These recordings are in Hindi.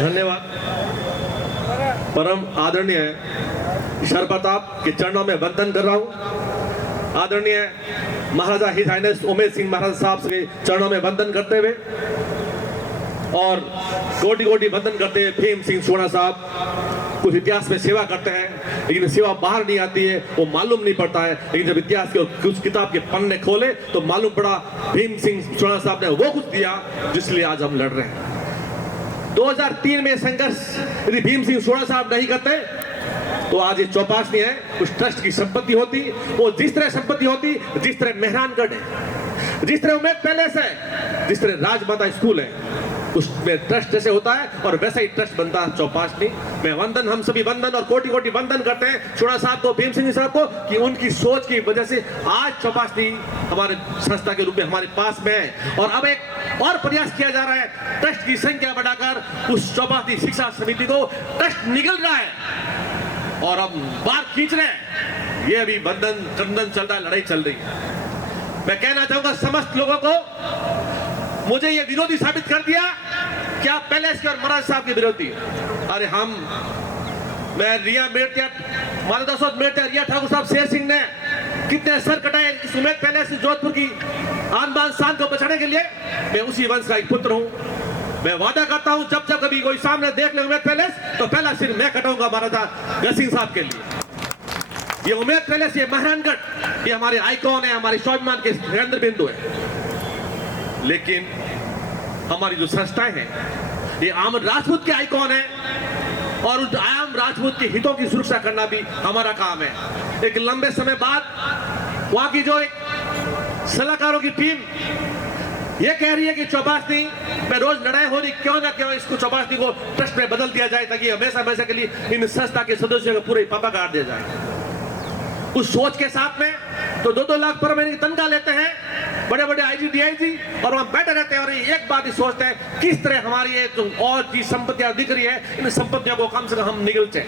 धन्यवाद। परम आदरणीय ईश्वर प्रताप के चरणों में वंदन कर रहा हूँ। आदरणीय महाराजा हिज हाइनेस उमेश सिंह महाराज साहब के चरणों में वंदन करते हुए और कोटि कोटि वंदन करते हुए भीम सिंह सोना साहब कुछ इतिहास में सेवा करते हैं, लेकिन सेवा बाहर नहीं आती है, वो मालूम नहीं पड़ता है। लेकिन जब इतिहास के कुछ किताब के पन्ने खोले तो मालूम पड़ा भीम सिंह सोना साहब ने वो कुछ दिया जिसलिए आज हम लड़ रहे हैं। 2003 में संघर्ष यदि भीम सिंह सोना साहब नहीं करते तो आज ये चौपाशनी है उस ट्रस्ट की संपत्ति होती, वो जिस तरह संपत्ति होती, जिस तरह मेहरानगढ़ है, जिस तरह उमेद पैलेस है, जिस तरह राजमाता स्कूल है, उसमें ट्रस्ट जैसे होता है और वैसा ही ट्रस्ट बनता है चौपाशनी में। वंदन, हम सभी वंदन और कोटि कोटि वंदन करते हैं सोना साहब को, भीम सिंह साहब को, कि उनकी सोच की वजह से आज चौपाशनी हमारे संस्था के रूप में हमारे पास में है। और अब एक और प्रयास किया जा रहा है ट्रस्ट की संख्या बढ़ाकर उस चौपाशनी शिक्षा समिति को, ट्रस्ट निकल रहा है और अब बार खींच रहे हैं। ये अभी बंधन चंदन चल रहा है, लड़ाई चल रही है। मैं कहना चाहूंगा समस्त लोगों को, मुझे ये विरोधी साबित कर दिया कि आप पैलेस के और महाराज साहब के विरोधी। अरे मैं रिया मेड़तिया, हमारे दोस्तों मेड़तिया रिया ठाकुर साहब, शेर सिंह ने कितने सर कटाए इस उमेद पैलेस जोधपुर की आन बान शान को बचाने के लिए। मैं उसी वंश का एक पुत्र हूँ। मैं वादा करता हूँ जब जब कभी कोई सामने देख ले उमेद पैलेस तो पहला सिर मैं कटाऊंगा महाराजा गज सिंह साहब के लिए। ये उमेद पैलेस, ये मेहरानगढ़, ये हमारे आइकॉन है, हमारे स्वाभिमान के केंद्र बिंदु है। लेकिन हमारी जो संस्थाएं हैं ये आम राजपूत के आइकॉन है और उस आम राजपूत के हितों की सुरक्षा करना भी हमारा काम है। एक लंबे समय बाद वहां की जो एक सलाहकारों की टीम ये कह रही है कि चौपाशनी में रोज लड़ाई हो रही, क्यों ना क्यों इसको चौपाशनी को ट्रस्ट में बदल दिया जाए ताकि हमेशा हमेशा के लिए इन संस्था के सदस्यों को पूरे पापा काट दिया जाए। उस सोच के साथ में तो 2-2 लाख पर महीने की तनख्वाह लेते हैं बड़े बड़े आईजी डीआईजी और वहां बैठे रहते हैं और एक बात ही सोचते हैं किस तरह हमारी ये जो और चीज संपत्तियां दिख रही है इन संपत्तियों को कम से कम हम निगलते।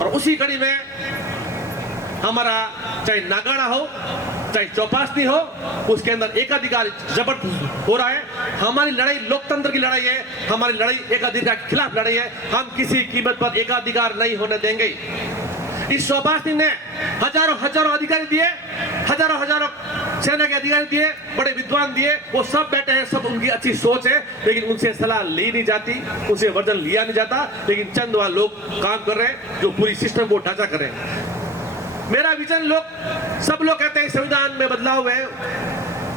और उसी कड़ी में हमारा चाहे नागाड़ा हो चाहे चौपाशनी हो, उसके अंदर एकाधिकार जबरदस्त हो रहा है। हमारी लड़ाई लोकतंत्र की लड़ाई है, हमारी लड़ाई एकाधिकार के खिलाफ लड़ाई है। हम किसी कीमत पर एकाधिकार नहीं होने देंगे। इस चौपाशनी ने हजारों अधिकारी दिए, हजारों सेना के अधिकारी दिए, बड़े विद्वान दिए, वो सब बैठे हैं, सब उनकी अच्छी सोच है, लेकिन उनसे सलाह ली नहीं जाती, उनसे वर्जन लिया नहीं जाता। लेकिन चंद वहां लोग काम कर रहे हैं जो पूरी सिस्टम को ढांचा कर रहे हैं। मेरा विजन सब लोग कहते हैं संविधान में बदलाव है,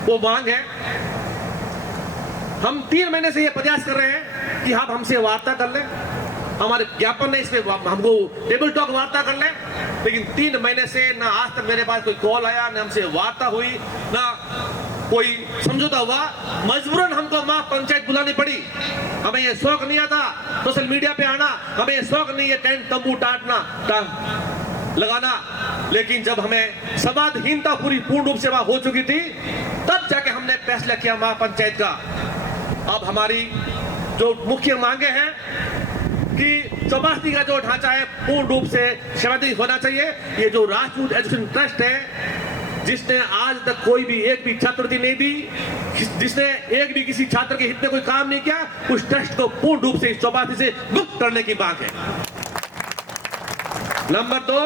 वो मांग है। हम 3 महीने से ये प्रयास कर रहे हैं कि आप हमसे वार्ता कर लें, हमारे ज्ञापन ने इसमें हमको टेबल टॉक वार्ता कर ले, लेकिन 3 महीने से ना आज तक मेरे पास कोई कॉल आया, ना हमसे वार्ता हुई, ना कोई समझौता हुआ। मजबूरन हमको मां पंचायत बुलानी पड़ी। हमें ये शौक नहीं आता सोशल मीडिया पे आना, हमें ये शौक नहीं है टेंट तंबू लगाना, लेकिन जब हमें समाधहीनता पूर्ण रूप से वहां हो चुकी थी तब जाके हमने फैसला किया महा पंचायत का। अब हमारी जो मुख्य मांगे हैं कि चौपाशनी का जो ढांचा है पूर्ण रूप से संवैधानिक होना चाहिए। ये जो राजपूत एजुकेशन ट्रस्ट है जिसने आज तक कोई भी एक भी छात्रवृत्ति नहीं दी, जिसने एक भी किसी छात्र के हित में कोई काम नहीं किया, उस ट्रस्ट को पूर्ण रूप से इस चौपाशनी से मुक्त करने की मांग है। नंबर 2,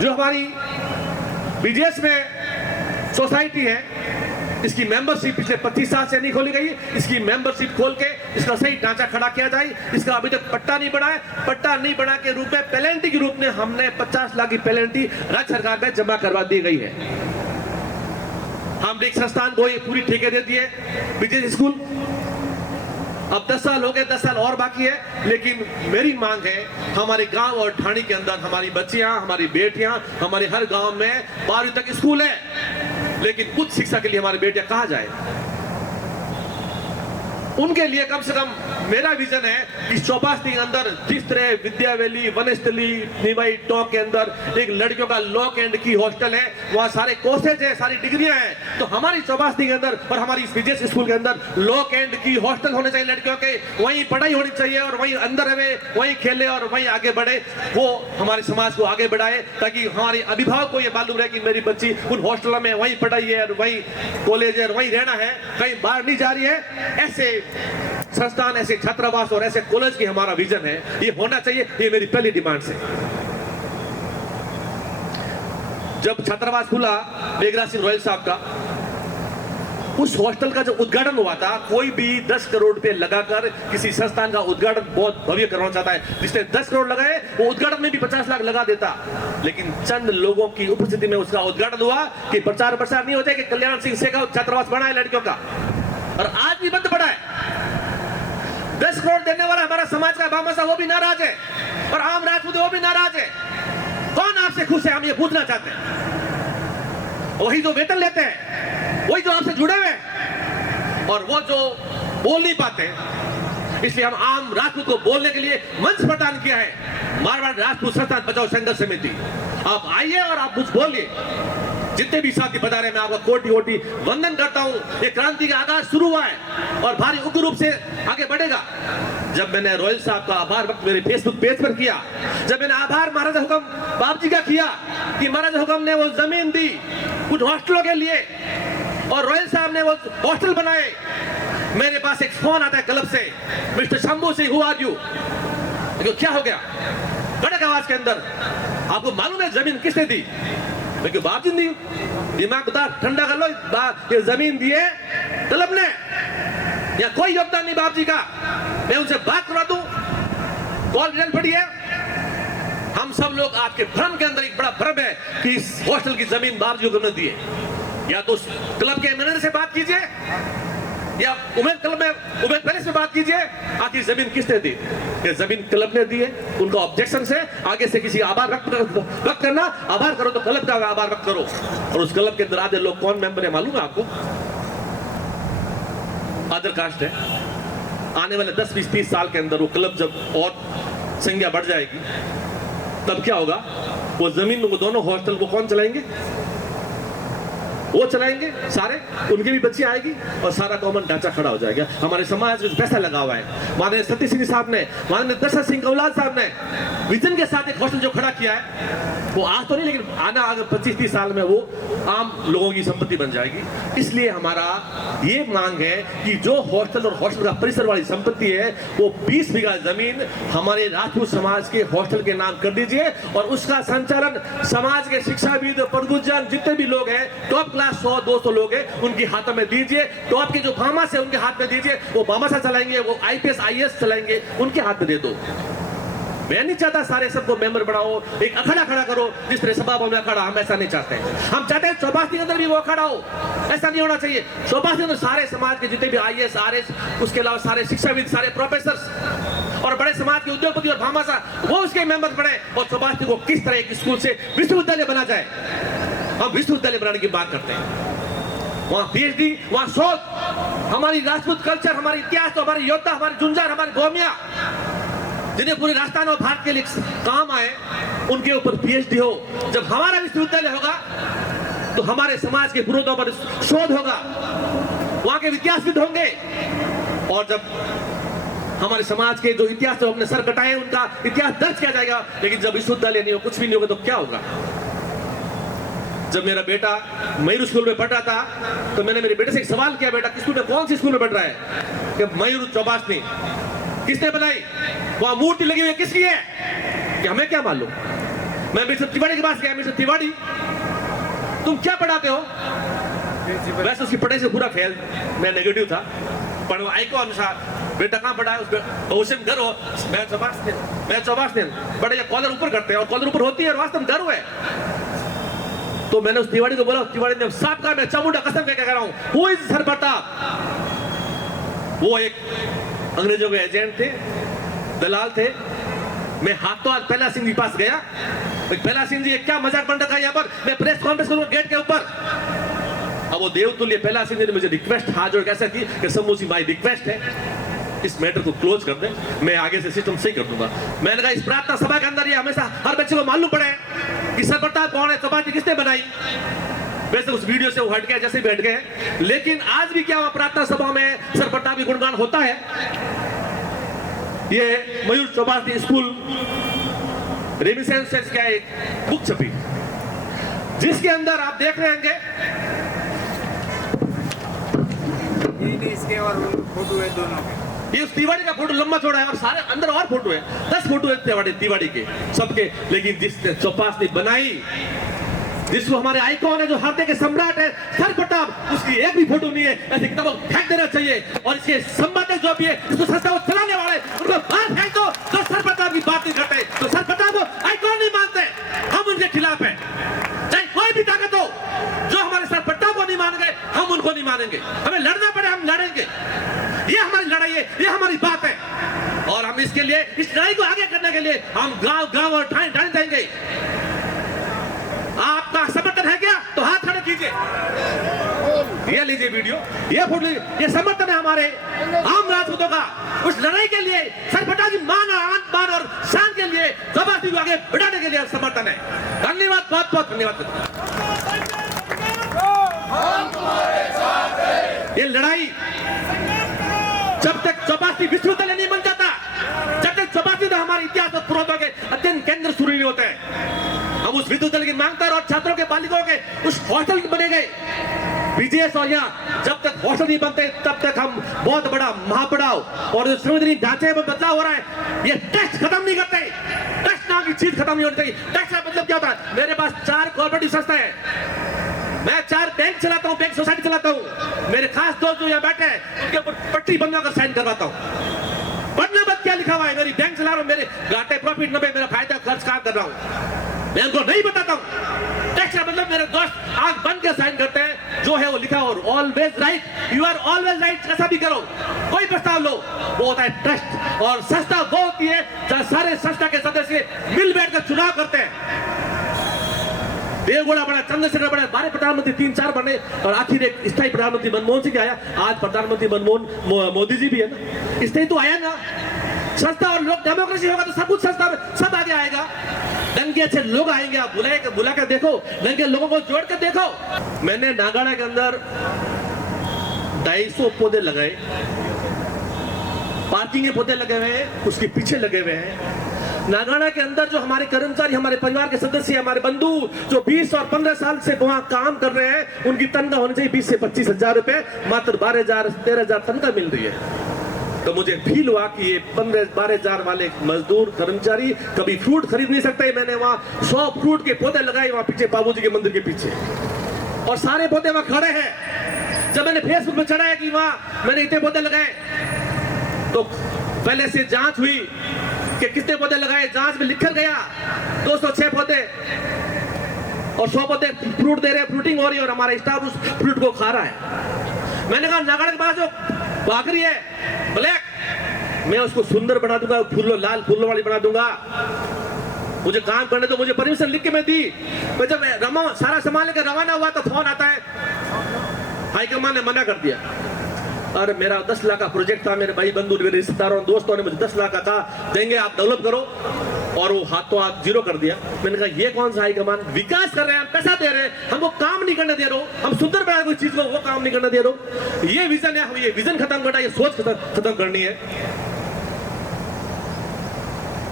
जो हमारी बीजेएस में सोसाइटी है इसकी मेंबरशिप पिछले 25 साल से नहीं खोली गई। इसकी मेंबरशिप खोल के इसका सही ढांचा खड़ा किया जाए। इसका अभी तक पट्टा नहीं बना है। पट्टा नहीं बना के रूप में पेनल्टी के रूप में हमने 50 लाख की पेनल्टी राज्य सरकार में जमा करवा दी गई है। हम एक संस्थान को ये पूरी ठेके दे दिए बीजेएस स्कूल। अब 10 साल हो गए, 10 साल और बाकी है। लेकिन मेरी मांग है हमारे गांव और ठाणी के अंदर हमारी बच्चियां, हमारी बेटियां, हमारे हर गांव में 12वीं तक स्कूल है, लेकिन उच्च शिक्षा के लिए हमारी बेटियां कहां जाए? उनके लिए कम से कम मेरा विजन है कि चौपाशनी के अंदर जिस तरह विद्यावैली, वनस्थली, निवाई टॉक के अंदर एक लड़कियों का लॉक एंड की हॉस्टल है, वहाँ सारे कोर्सेज है, सारी डिग्रियां हैं, तो हमारी चौपाशनी के अंदर और हमारी बीजेएस स्कूल के अंदर लॉक एंड की हॉस्टल होने चाहिए लड़कियों के। वहीं पढ़ाई होनी चाहिए और वहीं अंदर रहे, वहीं खेले और वहीं आगे बढ़े। वो हमारे समाज को आगे बढ़ाए ताकि हमारे अभिभावक को ये मालूम रहे कि मेरी बच्ची उन हॉस्टलों में वहीं पढ़ाई है और वहीं कॉलेज है और वहीं रहना है, कहीं बाहर नहीं जा रही है। ऐसे संस्थान, ऐसे छात्रावास और ऐसे कॉलेज की हमारा विजन है, ये होना चाहिए। ये मेरी पहली डिमांड है। जब छात्रावास खुला मेघराज सिंह रॉयल साहब का, उस हॉस्टल का जब उद्घाटन हुआ था, कोई भी 10 करोड़ रुपए लगाकर किसी संस्थान का उद्घाटन बहुत भव्य करना चाहता है, जिसने 10 करोड़ लगाए वो उद्घाटन में भी 50 लाख लगा देता, लेकिन चंद लोगों की उपस्थिति में उसका उद्घाटन हुआ कि प्रचार प्रसार नहीं होता कि कल्याण सिंह शेखावत छात्रावास बना है लड़कियों का, और आज भी बंद पड़ा है। 10 करोड़ देने वाला हमारा समाज का भामाशाह वो भी नाराज है, और आम राजपूत वो भी नाराज है। कौन आपसे खुश है, हम ये पूछना चाहते हैं। वही जो वेतन लेते हैं, वही जो आपसे जुड़े हुए हैं, और वो जो बोल नहीं पाते, इसलिए हम आम राजपूत को बोलने के लिए मंच प्रदान किया है, मारवाड़ राजपूत संस्थान बचाओ संघर्ष समिति। आप आइए और आप कुछ बोलिए। जितने भी साथी बता रहे, मैं आपका कोटि कोटि वंदन करता हूं। ये क्रांति का आगाज शुरू हुआ है और भारी उग्र रूप से आगे बढ़ेगा। जब मैंने रॉयल साहब का आभार वक्त मेरे फेसबुक पेज पर किया, जब मैंने आभार महाराजा हुकम बाप जी का किया कि महाराजा हुकम ने वो जमीन दी कुछ हॉस्टलों के लिए और रॉयल साहब ने वो हॉस्टल बनाए, मेरे पास एक फोन आता है क्लब से, mister Shambhu Singh, who are you? क्या हो गया? कड़क आवाज के अंदर, आपको मालूम है जमीन किसने दी? क्योंकि बाप जी दी। दिमाग ठंडा कर लो, ये जमीन दी है क्लब ने, या कोई योगदान नहीं बाप जी का। मैं उनसे बात करा दूं, कॉल रिजल्ट पड़ी है। हम सब लोग आपके भ्रम के अंदर, एक बड़ा भ्रम है कि इस हॉस्टल की जमीन बाप जी को ने दी है। या तो क्लब के मैनेजर से बात कीजिए, या उमेद क्लब में उमेद पैलेस में बात कीजिए, आखिर जमीन किसने दी? ये जमीन क्लब ने दी है। उनका ऑब्जेक्शन से आगे से किसी आभार व्यक्त करना, आभार करो तो क्लब का आभार व्यक्त करो। और उस क्लब के अंदर आधे लोग कौन मेंबर है मालूम है आपको? अदर कास्ट है। आने वाले 10, 20, 30 साल के अंदर वो क्लब जब और संख्या बढ़ जाएगी, तब क्या होगा? वो जमीन को, दोनों हॉस्टल को कौन चलाएंगे? वो चलाएंगे सारे, उनकी भी बच्ची आएगी और सारा कॉमन ढांचा खड़ा हो जाएगा। हमारे समाज में पैसा लगा हुआ है। माननीय सतीश सिंह साहब ने, माननीय दशरथ सिंह कौलाद साहब ने विजन के साथ एक हॉस्टल जो खड़ा किया है, वो आज तो नहीं, लेकिन आना अगर 25-30 साल में वो आम लोगों की संपत्ति बन जाएगी। इसलिए हमारा ये मांग है कि जो हॉस्टल और हॉस्टल का परिसर वाली संपत्ति है, वो 20 बीघा जमीन हमारे राजपूत समाज के हॉस्टल के नाम कर दीजिए, और उसका संचालन समाज के शिक्षाविद, प्रबुद्धजन, जितने भी लोग हैं, टॉप क्लास 100-200 लोग हैं, उनके हाथों में दीजिए। टॉप के जो भामास है उनके हाथ में दीजिए, वो भामाशाह चलाएंगे, वो IPS IAS चलाएंगे, उनके हाथ में दे दो। मैं नहीं चाहता सारे सबको मेंबर बनाओ, एक अखाड़ा खड़ा करो जिस तरह सभा भवन में अखाड़ा, हम ऐसा नहीं चाहते। हम चाहते हैं चौपासी के अंदर भी वो अखाड़ा हो, ऐसा नहीं होना चाहिए। चौपासी के अंदर सारे समाज के जितने भी IAS RS, उसके अलावा सारे शिक्षाविद, सारे प्रोफेसर और बड़े समाज के उद्योगपति और भामाशाह, वो उसके मेंबर बने, और चौपासी को किस तरह एक स्कूल से विश्वविद्यालय बना जाए, हम विश्वविद्यालय बनाने की बात करते हैं। वहां PhD, वहां शोध, हमारी राजपूत कल्चर, हमारी इतिहास, तो हमारे योद्धा, हमारे जुंजार, हमारे गोमिया, जिन्हें पूरे राजस्थान और भारत के लिए काम आए, उनके ऊपर PhD हो। जब हमारा विश्वविद्यालय होगा तो हमारे समाज के पुरोधों पर शोध होगा, वहां के इतिहासविद होंगे, और जब हमारे समाज के जो इतिहास जो हमने सर कटाए, उनका इतिहास दर्ज किया जाएगा। लेकिन जब विश्वविद्यालय नहीं हो, कुछ भी नहीं होगा, तो क्या होगा? जब मेरा बेटा मयूर स्कूल में पढ़ रहा था, तो मैंने मेरे बेटे से एक सवाल किया, बेटा किस स्कूल में, कौन सी स्कूल में पढ़ रहा है? कि मयूर चौपासनी। किसने बनाई? वहां मूर्ति लगी हुई किसकी है? कि हमें क्या मालूम। मैं मिस्टर तिवाड़ी के पास गया, मिस्टर तिवाड़ी तुम क्या पढ़ाते हो? वैसे उसकी पढ़ाई से पूरा फेल, मैं नेगेटिव था, पर वो आई को अनुसार बेटा कहाँ पढ़ा है, उस घर हो, मैं चौपासनी, बड़े कॉलर ऊपर करते हैं, और कॉलर ऊपर होती है और वास्तव में घर है। तो मैंने उस तिवाड़ी को बोला, तिवाड़ी ने साफ कहा, मैं चामुंडा कसम के कह रहा हूं, हु इज सर प्रताप? वो एक अंग्रेजों के एजेंट थे, दलाल थे। मैं हाथों हाथ पहला सिंह जी पास गया, पहला सिंह जी क्या मजाक बन रखा है यहाँ पर, मैं प्रेस कॉन्फ्रेंस करूंगा गेट के ऊपर। अब वो देवतुल्य पहला सिंह जी ने मुझे रिक्वेस्ट हाथ जोड़ कैसा की कि समूह सिंह भाई रिक्वेस्ट है, इस मैटर को क्लोज कर दे, मैं आगे से सिस्टम सही कर दूंगा। मैंने कहा इस प्रार्थना सभा के अंदर ये हमेशा हर बच्चे को मालूम पड़े कि सर प्रताप कौन है, चौपासी किसने बनाई। वैसे उस वीडियो से वो हट गए जैसे भी हट गए, लेकिन आज भी क्या हुआ, प्रार्थना सभा में सर प्रताप की गुणगान होता है। ये मयूर चौपासी स्कूल रेमिसेंसेस का एक बुक छपी, जिसके अंदर आप देख रहे होंगे, इसके और फोटो है दोनों के, ये उस तिवारी का फोटो लंबा चौड़ा है और सारे अंदर और फोटो है, 10 फोटो है तिवारी के सबके। लेकिन जिसने चौपासनी बनाई, जिसको हमारे आइकॉन है, जो हरदे के सम्राट है सर प्रताप, उसकी एक भी फोटो नहीं है। ऐसी किताबों फेंक देना चाहिए और इसके संपादक जो भी है, इसको संस्था को चलाने वाले, उनको बाहर फेंक दो। तो सर प्रताप की बात नहीं करते, तो सर प्रताप को आइकॉन नहीं मानते, हम उनके खिलाफ हैं। चाहे कोई भी ताकत हो, जो हमारे सर प्रताप को नहीं मानेंगे, हम उनको नहीं मानेंगे। हमें लड़ना पड़े, हम लड़ेंगे। ये हमारी लड़ाई है, ये हमारी बात है। और हम इसके लिए, इस लड़ाई को आगे करने के लिए हम गांव गांव और ठाणे ठाणे जाएंगे। आपका समर्थन है क्या? तो हाथ खड़े कीजिए। ये लीजिए वीडियो, ये फोटो, ये समर्थन है हमारे आम राजपूतों का उस लड़ाई के लिए, सर प्रताप की मान और शान के लिए, चौपासी को आगे बढ़ाने के लिए समर्थन है। धन्यवाद, बहुत बहुत धन्यवाद। ये लड़ाई जब तक चौपासी विश्वविद्यालय नहीं बन जाता, जब तक चौपासी तो हमारे इतिहास और पुरातनों के अध्ययन केंद्र शुरू नहीं होते हैं, हम उस विश्वविद्यालय की मांगता और छात्रों के, बालिकाओं के उस हॉस्टल बने गए बीजीएस, और यहाँ जब तक हॉस्टल नहीं बनते तब तक हम बहुत बड़ा महापड़ाव और जो संवैधानिक ढांचे में बदलाव हो रहा है, ये टेस्ट खत्म नहीं करते। टेस्ट नाम की चीज खत्म नहीं होनी चाहिए। टेस्ट का मतलब क्या होता है? मेरे पास 4 कोऑपरेटिव संस्था है, मैं 4 बैंक चलाता हूँ, बैंक सोसाइटी चलाता हूँ। मेरे खास दोस्त जो यहाँ बैठे हैं, उनके ऊपर पट्टी बनवाकर साइन करवाता हूँ। पढ़ना मत क्या लिखा हुआ है, मेरी बैंक चला रहा हूँ, मेरे घाटे प्रॉफिट न मेरा फायदा खर्च काम कर रहा हूँ, मैं उनको नहीं बताता हूँ। टेक्स्ट का मतलब मेरे दोस्त आंख बंद के साइन करते हैं, जो है वो लिखा और always right, you are always right, कैसा भी करो, कोई प्रस्ताव लो, वो होता है ट्रस्ट। और संस्था वो होती है जहाँ सारे संस्था के सदस्य मिल बैठकर चुनाव करते हैं। देवगौड़ा बना, चंद्रशेखर बने, हमारे प्रधानमंत्री 3-4 बने और आखिर एक स्थायी प्रधानमंत्री मनमोहन सिंह आया। आज प्रधानमंत्री मनमोहन मोदी जी भी है ना, स्थायी तो आया ना। संस्था और लोग, डेमोक्रेसी होगा तो सब कुछ संस्था में सब आगे आएगा। ढंग के अच्छे लोग आएंगे, आप बुला कर देखो, ढंग के लोगों को जोड़ कर देखो। मैंने नागाड़ा के अंदर 250 पौधे लगाए, पार्किंग के पौधे लगे हुए हैं, उसके पीछे लगे हुए हैं। नागाड़ा के अंदर जो हमारे कर्मचारी, हमारे परिवार के सदस्य, हमारे बंधु जो 20 और 15 साल से वहां काम कर रहे हैं, उनकी तनख्वाह होनी चाहिए 20 से 25 हजार रुपए, मात्र 12,000-13 हजार तनख्वाह मिल रही है। तो मुझे फील हुआ कि ये 15-12 हजार वाले मजदूर कर्मचारी कभी फ्रूट खरीद नहीं सकते। मैंने वहां 100 फ्रूट के पौधे लगाए, वहां पीछे बाबूजी के मंदिर के पीछे, और सारे पौधे वहां खड़े हैं। जब मैंने फेसबुक पे चढ़ाया कि वहां मैंने इतने पौधे लगाए, तो पहले से जांच हुई कि कितने पौधे लगाए, जांच में लिखकर गया 206 पौधे और 100 पौधे फ्रूट दे रहे हैं, फ्रूटिंग हो रही है और हमारा स्टाफ उस फ्रूट को खा रहा है। मैंने कहा नागाड़ा के पास जो बाकरी है ब्लैक, मैं उसको सुंदर बना दूंगा, फूलों लाल फूलों वाली बना दूंगा, मुझे काम करने दो। मुझे परमिशन लिख के मैं दी। मैं जब सारा सामान लेकर रवाना हुआ तो फोन आता है, हाईकमान ने मना कर दिया। अरे मेरा 10 लाख का प्रोजेक्ट था, मेरे भाई बंधु, मेरे रिश्तेदारों, दोस्तों ने मुझे 10 लाख का कहा देंगे, आप डेवलप करो, और वो हाथों हाथ जीरो कर दिया। मैंने कहा ये कौन सा हाईकमान, विकास कर रहे हैं, पैसा दे रहे हैं, हमको काम नहीं करने दे रहे हो, हम सुंदर बना कोई चीज को, वो काम नहीं करने दे रहे हो। ये विजन है, हम ये विजन खत्म करना, ये सोच खत्म करनी है।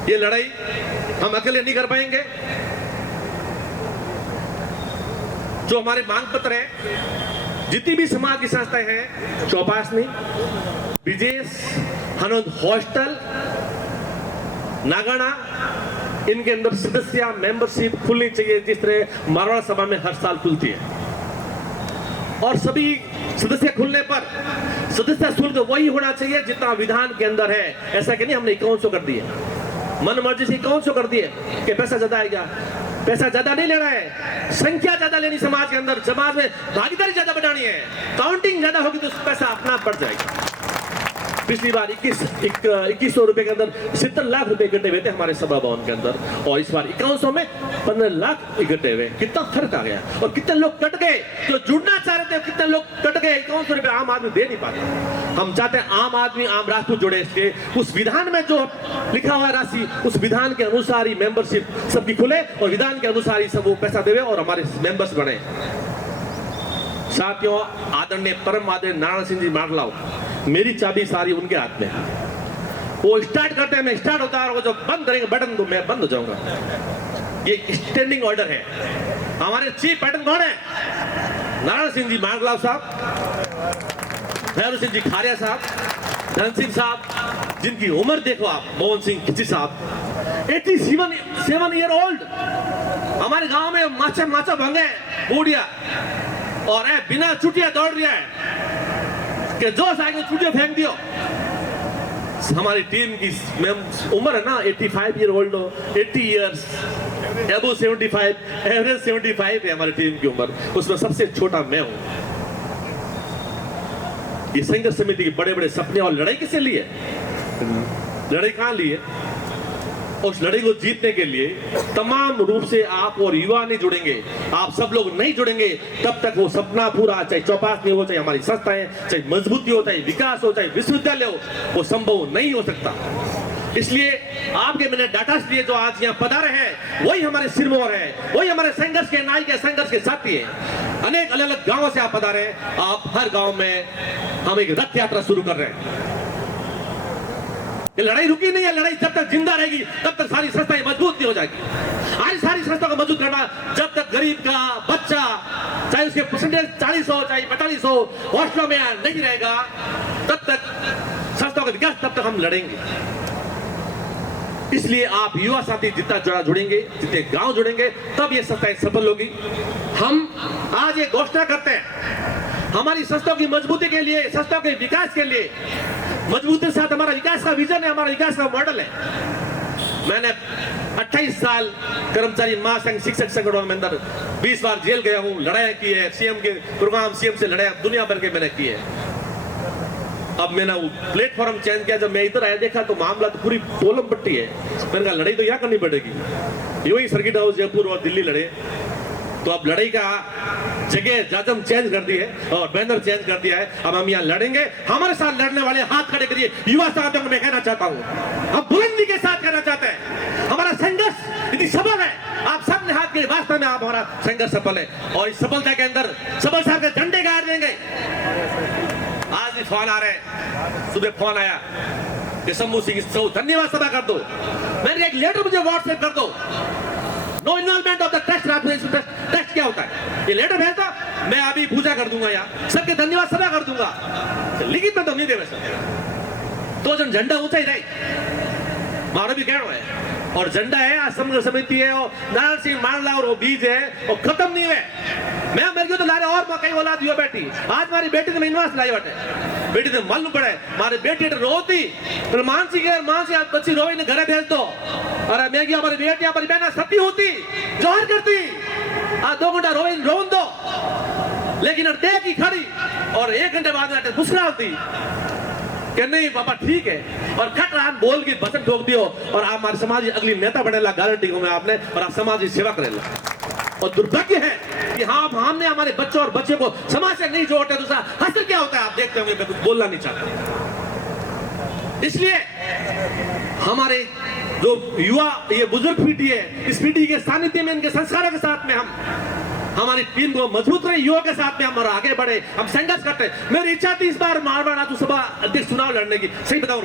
ये लड़ाई हम अकेले नहीं कर पाएंगे। जो हमारे मांग पत्र है, जितनी भी समाज की संस्थाएं हैं, चौपासनी, बीजेएस, हनोद हॉस्टल, नागाड़ा, इनके अंदर सदस्य मेंबरशिप खुलनी चाहिए जिस तरह मारवाड़ सभा में हर साल खुलती है। और सभी सदस्य खुलने पर सदस्य शुल्क वही होना चाहिए जितना विधान के अंदर है। ऐसा कि नहीं हमने 5100 कर दिए, मन मर्जी से 5100 कर दिए कि पैसा ज्यादा आएगा। पैसा ज्यादा नहीं लेना है, संख्या ज्यादा लेनी समाज के अंदर, समाज में भागीदारी ज्यादा बनानी है। काउंटिंग ज्यादा होगी तो पैसा अपना बढ़ जाएगा। पिछली बार 2100 रुपए के अंदर 70 लाख रुपए इकट्ठे हुए थे हमारे सभा भवन के अंदर, और इस बार 5100 में 15 लाख इकट्ठे हुए। कितना फर्क आ गया, और कितने लोग कट गए जो जुड़ना चाह रहे थे, कितने लोग कट गए। 5100 रुपए आम आदमी दे नहीं पाता। हम चाहते हैं आम आदमी, आम राजपूत जुड़े, इसके उस विधान में जो लिखा हुआ राशि, उस विधान के अनुसार ही मेंबरशिप सबकी खुले और विधान के अनुसार ही सब वो पैसा देवे और हमारे मेंबर्स बने। साथियों, आदरणीय परम आदरणीय नारायण सिंह जी माडलाव, मेरी चाबी सारी उनके हाथ में है। वो स्टार्ट करते हैं, मैं स्टार्ट होता है, और वो जब बंद करेंगे बटन तो मैं बंद हो जाऊंगा। ये स्टैंडिंग ऑर्डर है। हमारे चीफ पैटर्न कौन है? नारायण सिंह जी माडलाव साहब, भैरव सिंह जी खारिया साहब, धन सिंह साहब, जिनकी उम्र देखो आप, मोहन सिंह खिची साहब 87 ईयर ओल्ड, हमारे गांव में माचा माचा भंगे बूढ़िया और है बिना चुटिया दौड़ रहा है कि जो साइकिल चुटिया फेंक दियो। हमारी टीम की उम्र है ना 85 ईयर ओल्ड, 80 ईयर्स, एबो 75, एवरेज 75 है हमारी टीम की उम्र, उसमें सबसे छोटा मैं हूं। ये संघर्ष समिति के बड़े बड़े सपने और लड़ाई किससे ली है? लड़ाई कहां ली है? उस लड़ाई को जीतने के लिए तमाम रूप से आप और युवा नहीं जुड़ेंगे, आप सब लोग नहीं जुड़ेंगे, तब तक वो सपना पूरा, चाहे चौपास में हो, चाहे हमारी संस्थाएं, चाहे मजबूती हो, चाहे विकास हो, चाहे विश्वविद्यालय हो, वो संभव नहीं हो सकता। इसलिए आपके मैंने डाटा लिए जो आज यहाँ पधारे हैं, वही हमारे सिरमौर है, वही हमारे संघर्ष के नायक है, संघर्ष के साथी है। अनेक अलग अलग गांवों से आप पधारे हैं। आप हर गांव में हम एक रथ यात्रा शुरू कर रहे हैं। ये लड़ाई रुकी नहीं है, लड़ाई जब तक जिंदा रहेगी तब तक सारी संस्थाएं मजबूत नहीं हो जाएगी। आज सारी संस्था को मजबूत करना, जब तक गरीब का बच्चा, चाहे उसके परसेंटेज 40 हो चाहे 45 हो, हॉस्टलों में नहीं रहेगा, तब तक संस्थाओं का विकास, तब तक हम लड़ेंगे। इसलिए आप युवा साथी जितना जुड़ेंगे, जितने गांव जुड़ेंगे, तब ये संस्थाएं सफल होगी। हम आज ये घोषणा करते हैं, हमारी संस्थाओं की मजबूती के लिए, संस्थाओं के विकास के लिए, मजबूती के साथ हमारा विकास का विजन है, हमारा विकास का मॉडल है। मैंने 28 साल कर्मचारी महासंघ शिक्षक संगठन में अंदर 20 बार जेल गया हूं, लड़ाई की है, सीएम के प्रोग्राम, सीएम से लड़ाई दुनिया भर के मैंने की है। अब मैंने वो प्लेटफॉर्म चेंज किया, जब मैं इधर आया देखा तो मामला तो पूरी पोलम पट्टी है। मैंने कहा लड़ाई तो यहाँ करनी पड़ेगी। यूं ही सर्किट हाउस जयपुर और दिल्ली लड़े, तो अब लड़ाई का जगह जाजम चेंज कर दी है और बैनर चेंज कर दिया है। अब हम यहाँ लड़ेंगे। हमारे साथ लड़ने वाले हाथ खड़े करिए। युवा साथियों को मैं कहना चाहता हूँ, हम बुलंदी के साथ कहना चाहते हैं, हमारा संघर्ष इतनी सफल है, आप सब ने हाथ के वास्तव में आप हमारा संघर्ष सफल है। और इस सफलता के अंदर सबल साहब के झंडे गाड़ देंगे। आज भी फोन आ रहे हैं, सुबह फोन आया कि शंभू सिंह धन्यवाद सभा कर दो। मैंने एक लेटर मुझे व्हाट्सएप कर दो, no involvement of the trust. Trust क्या होता है? ये लेटर भेजता, मैं अभी पूजा कर दूंगा, यहाँ सबके धन्यवाद सभा कर दूंगा। लिखित में तो नहीं देवे सर, तो जन झंडा ऊंचा ही रहे, मारो भी कहना है। और झंडा है, आज संघर्ष समिति है, और नारायण सिंह मानला और वो बीज है, और खत्म नहीं है। मैं मेरे को तो ला रहे और कई औलाद हुआ बेटी, आज हमारी बेटी ने इनवास लाई बटे, बेटी ने मालूम पड़े हमारी बेटी रोती, तो मानसी के मानसी आज बच्ची रोई ने घरे भेज दो। अरे मैं गया, हमारी बेटी हमारी बहना सती होती, जोहर करती, आज 2 घंटा रोई रोन दो, लेकिन देख की खड़ी और 1 घंटे बाद मुस्कुराती कि नहीं पापा ठीक है, और खट रात बोल की बचन ठोक दियो, और आप हमारे समाज की अगली नेता बनेला, गारंटी को मैं आपने, और आप समाज की सेवा करेला। और दुर्भाग्य है कि हाँ हमने हमारे बच्चों और बच्चे को समाज से नहीं जोड़ते, दूसरा हासिल क्या होता है आप देखते होंगे। मैं कुछ बोलना नहीं चाहता, इसलिए हमारे जो युवा, ये बुजुर्ग पीढ़ी है, इस पीढ़ी के सानिध्य में, इनके संस्कारों के साथ में हम हमारी टीम को मजबूत रहे, युवा के साथ में हम आगे बढ़े, हम संघर्ष करते हैं। मेरी इच्छा थी इस बार मारवाड़ राज्यसभा अध्यक्ष चुनाव लड़ने की, सही बताऊं,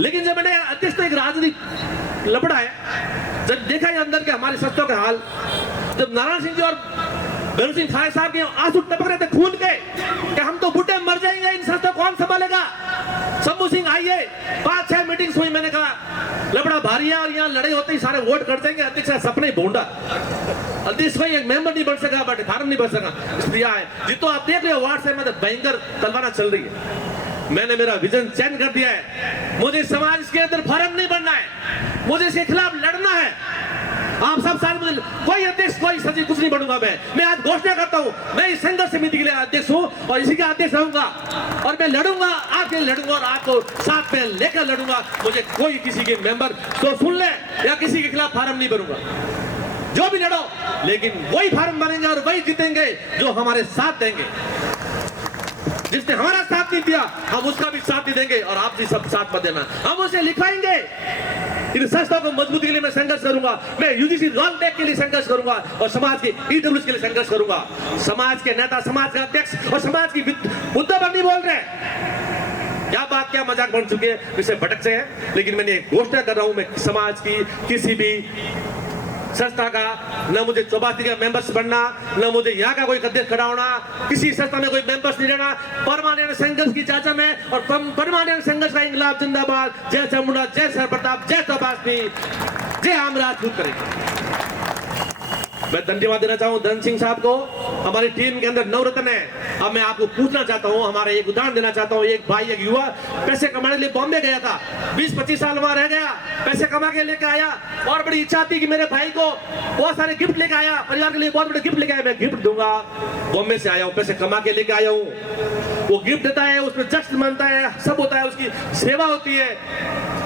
लेकिन जब मैंने अध्यक्ष तो एक राजनीतिक लपड़ा है, जब देखा है अंदर के हमारी संस्थाओं का हाल, जब नारायण सिंह जी और धन सिंह थाने साहब के आंसू टपक रहे थे खून के कि हम तो बुढ़े मर जाएंगे, इन संस्थाओं कौन संभालेगा। शंभू सिंह आइए, 5-6 मीटिंग्स हुई, मैंने कहा लबड़ा भारी है और यहाँ लड़ाई होते ही सारे वोट कर देंगे। अध्यक्ष का सपने भूंडा, अध्यक्ष भाई एक मेंबर नहीं बन सका, बट फार्म नहीं बन सका, इसलिए आए जी। तो आप देख रहे हो व्हाट्सएप में भयंकर तलवार चल रही है। मैंने मेरा विजन चेंज कर दिया है, मुझे समाज के अंदर फार्म नहीं बनना है, मुझे इसके खिलाफ लड़ना है। आप सब साल मुझे कोई अध्यक्ष कोई सचिव कुछ नहीं बनूंगा। मैं आज घोषणा करता हूं, मैं इस संघर्ष समिति के लिए अध्यक्ष हूं और इसी का अध्यक्ष रहूंगा, और मैं लड़ूंगा, आपके लड़ूंगा और आपको साथ में लेकर लड़ूंगा। मुझे कोई किसी के मेंबर तो सुन ले या किसी के खिलाफ फार्म नहीं बनूंगा, जो भी लड़ो, लेकिन वही फार्म बनेंगे और वही जीतेंगे जो हमारे साथ देंगे। जिसने हमारा साथ नहीं दिया हम उसका भी साथ नहीं देंगे, और आप भी सब साथ मत देना, हम उसे लिखवाएंगे। इन संस्थाओं को मजबूती के लिए मैं संघर्ष करूंगा, मैं यूजीसी रॉल टैग के लिए संघर्ष करूंगा, और समाज के ईडब्ल्यूएस के लिए संघर्ष करूंगा। समाज के नेता, समाज का अध्यक्ष और समाज की मुद्दा पर नहीं बोल रहे, क्या बात क्या मजाक बन चुके हैं, इसे भटक से है। लेकिन मैंने घोषणा कर रहा हूं, मैं समाज की किसी भी संस्था का, न मुझे चौपासी का मेंबर्स बनना, न मुझे यहाँ का कोई अध्यक्ष खड़ा होना, किसी संस्था में कोई मेंबर्स नहीं रहना। परमानेंट संघर्ष की चाचा में और परमानेंट संघर्ष का इंकलाब जिंदाबाद। जय चामुंडा, जय सर प्रताप, जय चौपासी, जय हम राजपूत करेंगे। मैं धन्यवाद देना चाहूँ धन सिंह साहब को। हमारी टीम के अंदर नवरत्न है। अब मैं आपको पूछना चाहता हूँ, हमारे एक उदाहरण देना चाहता हूँ। एक भाई, एक युवा पैसे कमाने के लिए बॉम्बे गया था, 20-25 साल वहां रह गया, पैसे कमा के लेके आया और बड़ी इच्छा थी कि मेरे भाई को बहुत सारे गिफ्ट लेके आया, परिवार के लिए बहुत बड़े गिफ्ट लेके आया। मैं गिफ्ट दूंगा, बॉम्बे से आया हूँ, पैसे कमा के लेके आया हूँ। वो गिफ्ट देता है, उसमें जश्न मनता है, सब होता है, उसकी सेवा होती है।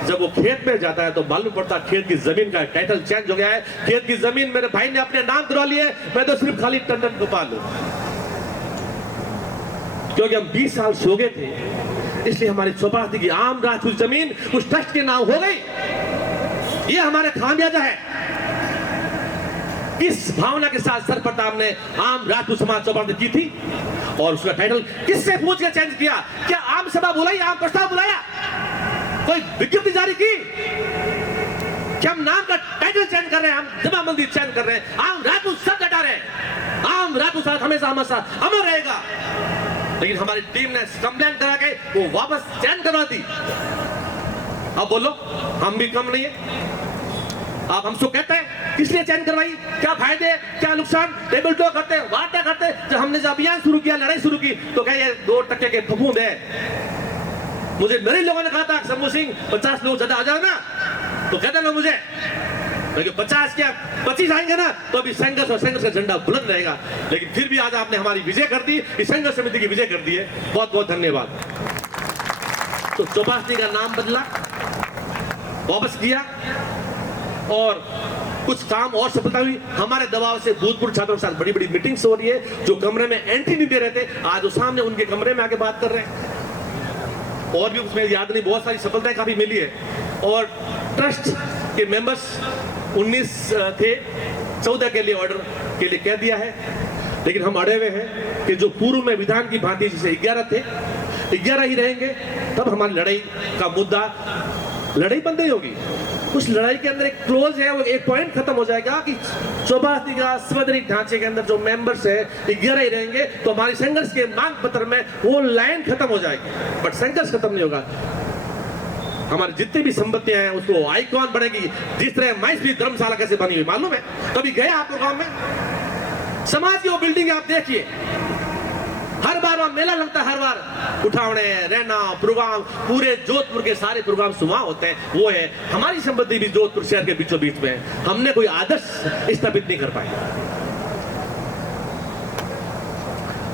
जब वो खेत में जाता है तो मालूम पड़ता है खेत की जमीन का टाइटल चेंज हो गया है। खेत की जमीन मेरे भाई ने अपने नाम करवा ली है, मैं तो सिर्फ खाली टंडन गोपाल हूं। क्योंकि हम 20 साल सो गए थे, इसलिए हमारी चौपासी की आम राजपूत जमीन उस ट्रस्ट के नाम हो गई। ये हमारे खामियाजा है। इस भावना के साथ सर प्रताप ने आम राजपूत समाज चौपासी की थी और उसका टाइटल किससे पूछ के चेंज किया? क्या आम सभा बुलाई, आम प्रस्ताव बुलाया, कोई विज्ञप्ति जारी की? क्या हम नाम का टाइटल चेंज कर रहे हैं, हम जमाबंदी चेंज कर रहे हैं? आम राजपूत सब लटा रहे हैं, आम राजपूत साथ हमेशा हमेशा अमर रहेगा। लेकिन हमारी टीम ने कंप्लेंट करा के वो वापस चेंज करवा दी। अब बोलो, हम भी कम नहीं है। आप हमसे कहते हैं किस लिए चेंज करवाई, क्या फायदे, क्या नुकसान? टेबल टॉक करते, वार्ता करते। जब हमने जब अभियान शुरू किया, लड़ाई शुरू की, तो क्या ये 2% के फफूंद है? मुझे मेरे लोगों ने कहा था शंभू सिंह 50 लोग ज्यादा आ जाओ ना, तो कहते ना मुझे 50 क्या 25 आएंगे ना, तो अभी संघर्ष और संघर्ष का झंडा बुलंद रहेगा। लेकिन फिर भी आज आपने हमारी विजय कर दी, इस संघर्ष समिति की विजय कर दी है। बहुत बहुत धन्यवाद। तो चौपासी का नाम बदला, वापस किया और कुछ काम और सफलता हुई। हमारे दबाव से भूतपूर्व छात्रों के साथ बड़ी बड़ी मीटिंग्स हो रही है, जो कमरे में एंट्री नहीं दे रहे थे, आज वो सामने उनके कमरे में आके बात कर रहे हैं। और भी उसमें याद नहीं, बहुत सारी सफलताएं काफी मिली है। और ट्रस्ट के मेंबर्स 19 थे, 14 के लिए ऑर्डर के लिए कह दिया है। लेकिन हम अड़े हुए हैं कि जो पूर्व में विधान की भांति जिसे 11 थे, 11 ही रहेंगे। तब हमारी लड़ाई का मुद्दा लड़ाई बंद नहीं होगी। उस लड़ाई के अंदर एक क्लोज है, वो एक पॉइंट खत्म हो जाएगा कि चौपासी का संवैधानिक ढांचे के अंदर जो मेंबर्स है 11 ही रहेंगे। तो हमारी संघर्ष के मांग पत्र में वो लाइन खत्म हो जाएगी, बट संघर्ष खत्म नहीं होगा। हमारी जितनी भी संपत्तियां हैं उसको आइकॉन बनेगी। जिस तरह माइसरी धर्मशाला कैसे बनी हुई मालूम है? कभी गए आपको गांव में? समाज की वो बिल्डिंग आप देखिए, हर बार वहां मेला लगता है, हर बार उठावने, रहना, प्रोग्राम, पूरे जोधपुर के सारे प्रोग्राम वहां होते हैं। वो है हमारी संपत्ति भी जोधपुर शहर के बीचों बीच में है। हमने कोई आदर्श स्थापित नहीं कर पाए।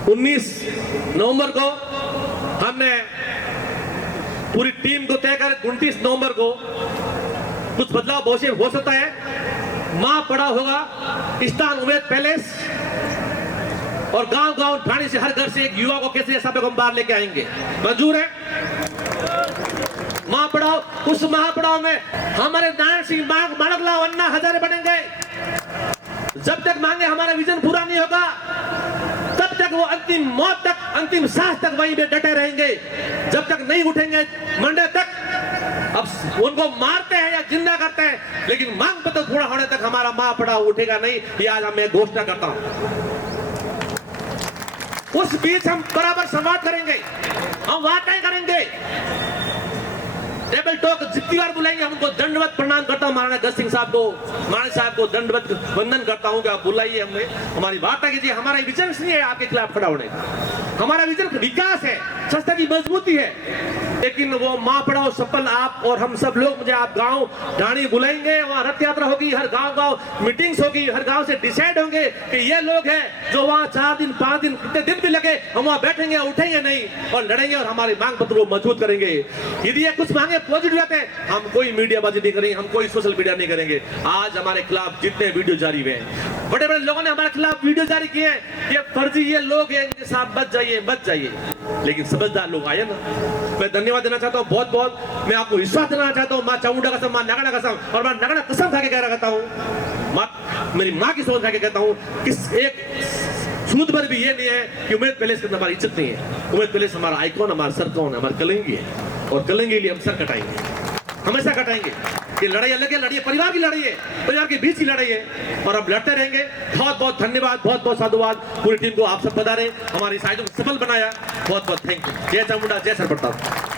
19 नवंबर को हमने पूरी टीम को तय कर 29 नवंबर को कुछ बदलाव भविष्य हो सकता है। मां पड़ा होगा स्थान उमेद पैलेस, और गांव गांव ठाणे से हर घर से एक युवा को कैसे सब हम बाहर लेके आएंगे। मंजूर है? महापड़ाव, उस महापड़ाव में हमारे नारायण सिंह माणकलाल अन्ना हजारे बनेंगे। जब तक मांगे हमारा विजन पूरा नहीं होगा, तब तक वो अंतिम मौत तक, अंतिम सांस तक वहीं पे डटे रहेंगे। जब तक नहीं उठेंगे मंडे तक, अब उनको मारते हैं या जिंदा करते हैं, लेकिन मांग पत्र पूरा होने तक हमारा महापड़ाव उठेगा नहीं। ये आज मैं घोषणा करता हूं। उस बीच हम बराबर संवाद करेंगे, हम वार्ताएं करेंगे, टेबल टॉक जितनी बार बुलाएंगे हम उनको दंडवत प्रणाम करता हूं। महाराणा गज सिंह साहब को, महाराणा साहब को दंडवत वंदन करता हूं कि आप बुलाइए, हमने हमारी वार्ता कीजिए। हमारा विजन नहीं है आपके खिलाफ खड़ा होने का, हमारा विजन विकास है, संस्था की मजबूती है। लेकिन वो मां पड़ाओ सफल आप और हम सब लोग, मुझे आप गांव ढाणी बुलाएंगे, वहां रथ यात्रा होगी, हर गांव गांव मीटिंग्स होगी, हर गांव से डिसाइड होंगे कि ये लोग हैं जो वहां 4 दिन 5 दिन कितने दिन भी लगे हम वहां बैठेंगे, उठेंगे नहीं और लड़ेंगे और हमारे मांग पत्र को मजबूत करेंगे। यदि ये कुछ मांगे पॉजिटिव रहते हैं, हम कोई मीडियाबाजी नहीं करेंगे, हम कोई सोशल मीडिया नहीं करेंगे। आज हमारे खिलाफ जितने वीडियो जारी हुए हैं, बड़े बड़े लोगों ने हमारे खिलाफ वीडियो जारी किए हैं, ये फर्जी ये लोग हैं, इनके साथ बच जाइए बच जाइए। लेकिन समझदार लोग आए ना। मैं धन्यवाद देना चाहता हूँ बहुत बहुत। मैं आपको विश्वास देना चाहता हूँ, माँ चामुंडा कसम, माँ नगड़ा कसम, और मैं नगड़ा कसम खा के कह रहा हूँ, माँ मेरी माँ की सोच खा के कहता हूँ, किस एक सूद पर भी ये नहीं है कि उमेद पैलेस के अंदर हमारी इज्जत नहीं है। उमेद पैलेस हमारा आइकॉन, हमारा सर कौन है, हमारा कलंगी है, और कलंगी लिए हम सर कटाएंगे, हमेशा कटाएंगे। कि लड़ाई अलग है, लड़ाई परिवार की लड़ाई है, परिवार के बीच की लड़ाई है और अब लड़ते रहेंगे। बहुत बहुत धन्यवाद, बहुत बहुत साधुवाद पूरी टीम को, आप सब पधारे, हमारी साइड को सफल बनाया। बहुत बहुत थैंक यू। जय चामुंडा, जय सर प्रताप।